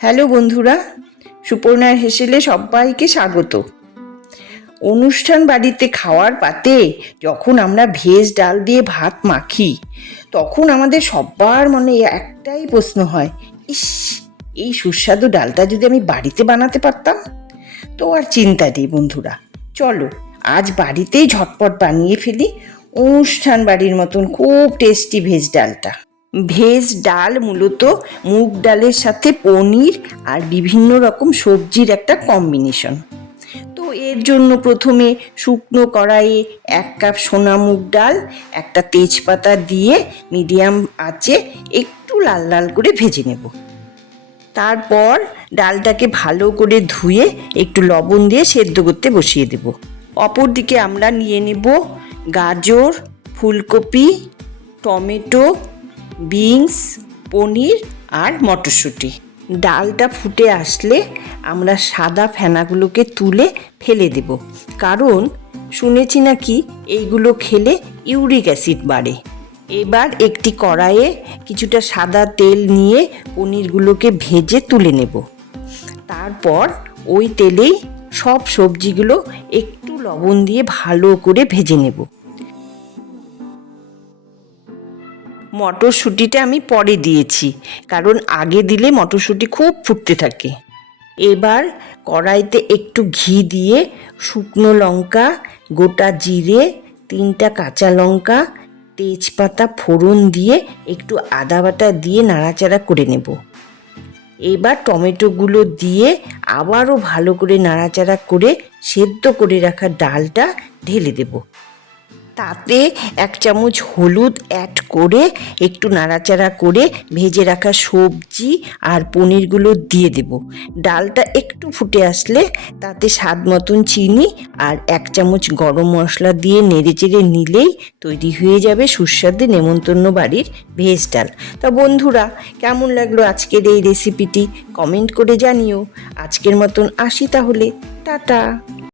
Hello বন্ধুরা, সুপর্ণার হেসেলে সবাইকে স্বাগত। অনুষ্ঠান বাড়িতে খাওয়ার পাতে যখন আমরা ভেজ ডাল দিয়ে ভাত মাখি, তখন আমাদের সবার মনে একটাই প্রশ্ন হয়, ইস, এই সুস্বাদু ডালটা যদি আমি বাড়িতে বানাতে পারতাম। তো আর চিন্তা নেই বন্ধুরা, চলো আজ বাড়িতেই ঝটপট বানিয়ে ফেলি অনুষ্ঠান বাড়ির মতন খুব টেস্টি ভেজ ডালটা। ভেজ ডাল মূলত মুগ ডালের সাথে পনির আর বিভিন্ন রকম সবজির একটা কম্বিনেশন। তো এর জন্য প্রথমে শুকনো কড়াইয়ে 1 কাপ সোনা মুগ ডাল, একটা তেজপাতা দিয়ে মিডিয়াম আঁচে একটু লাল লাল করে ভেজে নেব। তারপর ডালটাকে ভালো করে ধুয়ে একটু লবণ দিয়ে সেদ্ধ করতে বসিয়ে দেব। অপর দিকে আমরা নিয়ে নেব গাজর, ফুলকপি, টমেটো, বিনস, পনির আর মটরশুঁটি। ডালটা ফুটে আসলে আমরা সাদা ফেনাগুলোকে তুলে ফেলে দেব, কারণ শুনেছি নাকি এইগুলো খেলে ইউরিক অ্যাসিড বাড়ে। এবার একটি কড়াইয়ে কিছুটা সাদা তেল নিয়ে পনিরগুলোকে ভেজে তুলে নেব। তারপর ওই তেলেই সব সবজিগুলো একটু লবণ দিয়ে ভালো করে ভেজে নেব। মটরশুঁটিটা আমি পরে দিয়েছি, কারণ আগে দিলে মটরশুঁটি খুব ফুটতে থাকে। এবার কড়াইতে একটু ঘি দিয়ে শুকনো লঙ্কা, গোটা জিরে, 3টা কাঁচা লঙ্কা, তেজপাতা ফোড়ন দিয়ে একটু আদা বাটা দিয়ে নাড়াচাড়া করে নেব। এবার টমেটোগুলো দিয়ে আবারও ভালো করে নাড়াচাড়া করে সেদ্ধ করে রাখা ডালটা ঢেলে দেব। তাতে 1 চামচ হলুদ অ্যাড করে একটু নাড়াচাড়া করে ভেজে রাখা সবজি আর পনিরগুলো দিয়ে দেব। ডালটা একটু ফুটে আসলে তাতে স্বাদ মতন চিনি আর 1 চামচ গরম মশলা দিয়ে নেড়েচেড়ে নিলেই তৈরি হয়ে যাবে সুস্বাদু নেমন্তন্ন বাড়ির ভেজ ডাল। তা বন্ধুরা, কেমন লাগলো আজকের এই রেসিপিটি কমেন্ট করে জানিও। আজকের মতন আসি তাহলে, টাটা।